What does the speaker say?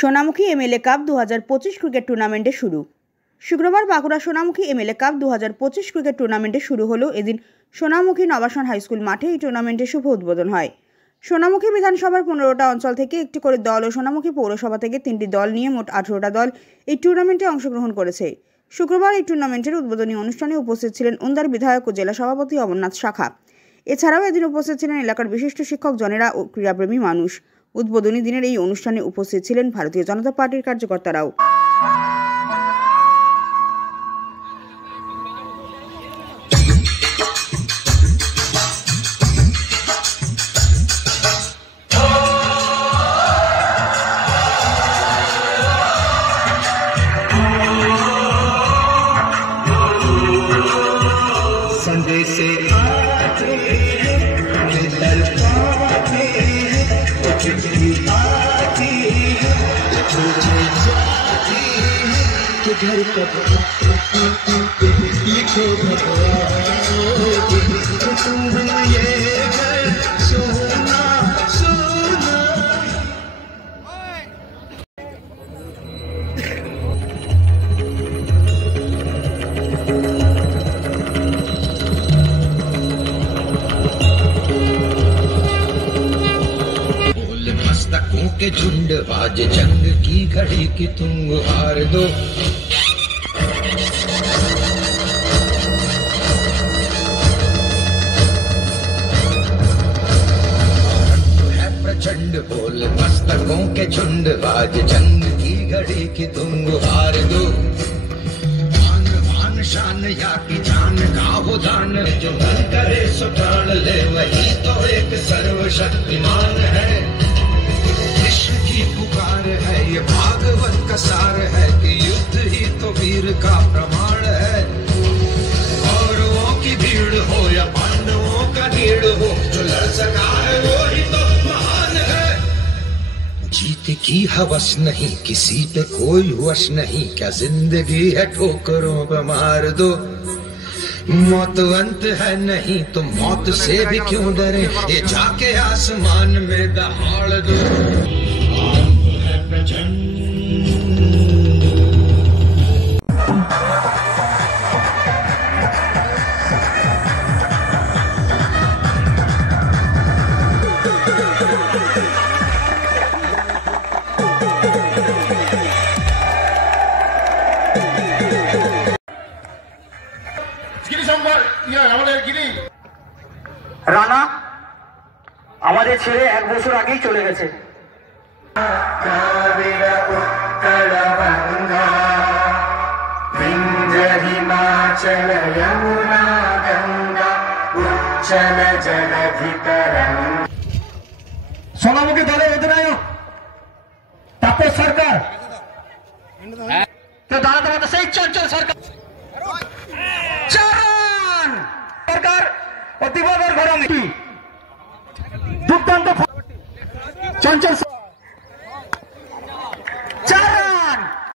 Sonamukhi MLA cup 2025 cricket টুর্নামেন্টে শুরু। শুক্রবার Bankura Sonamukhi MLA cup 2025 cricket টুর্নামেন্টে শুরু হলো। এদিন সোনামুখী নবাসন হাইস্কুল মাঠে এই টুর্নামেন্টের শুভ উদ্বোধন হয়। সোনামুখী বিধানসভার 15টা অঞ্চল থেকে একটি করে দল ও সোনামুখী পৌরসভা থেকে 3টি দল নিয়ে মোট 18টা দল এই টুর্নামেন্টে অংশগ্রহণ করেছে। শুক্রবার এই টুর্নামেন্টের উদ্বোধনী অনুষ্ঠানে উপস্থিত ছিলেন উন্দার বিধায়ক ও জেলা সভাপতি অমরনাথ শাখা। এছাড়াও এদিন উপস্থিত ছিলেন এলাকার বিশিষ্ট শিক্ষক জনেরা ও ক্রীড়াপ্রেমী মানুষ। উদ্বোধনী দিনের এই অনুষ্ঠানে উপস্থিত ছিলেন ভারতীয় জনতা পার্টির কার্যকর্তারাও। घर कब लिखो तुम ये घर सोना सोना। बोल मस्तकों के झुंड आज जंग की घड़ी की तुम हार दो। चंड बोल मस्तकों के झुंड आज जंग की घड़ी की तुम हार दो। मान मान शान या की जान का वो दान जो मन करे सो प्राण ले वही तो एक सर्वशक्तिमान है। विश्व की पुकार है ये भागवत का सार है कि युद्ध ही तो वीर का प्रमाण है। कौरवों की भीड़ हो या पांडवों का नीड़ हो जो लड़ सका है वो ही तो जीत की हवस नहीं किसी पे कोई वश नहीं। क्या जिंदगी है ठोकरों पे मार दो। मौत अंत है नहीं तो मौत से भी क्यों डरे ये जाके आसमान में दहाड़ दो। है प्रचंड রানা আমাদের ছেড়ে 1 বছর আগেই চলে গেছে। সোনামুখী দলের অধিনায়ক তাপস সরকার তো দাঁড়াতে পারতো সেই চঞ্চল সরকার সরকার অতিবাদের ঘরে দুর্দান্ত চঞ্চল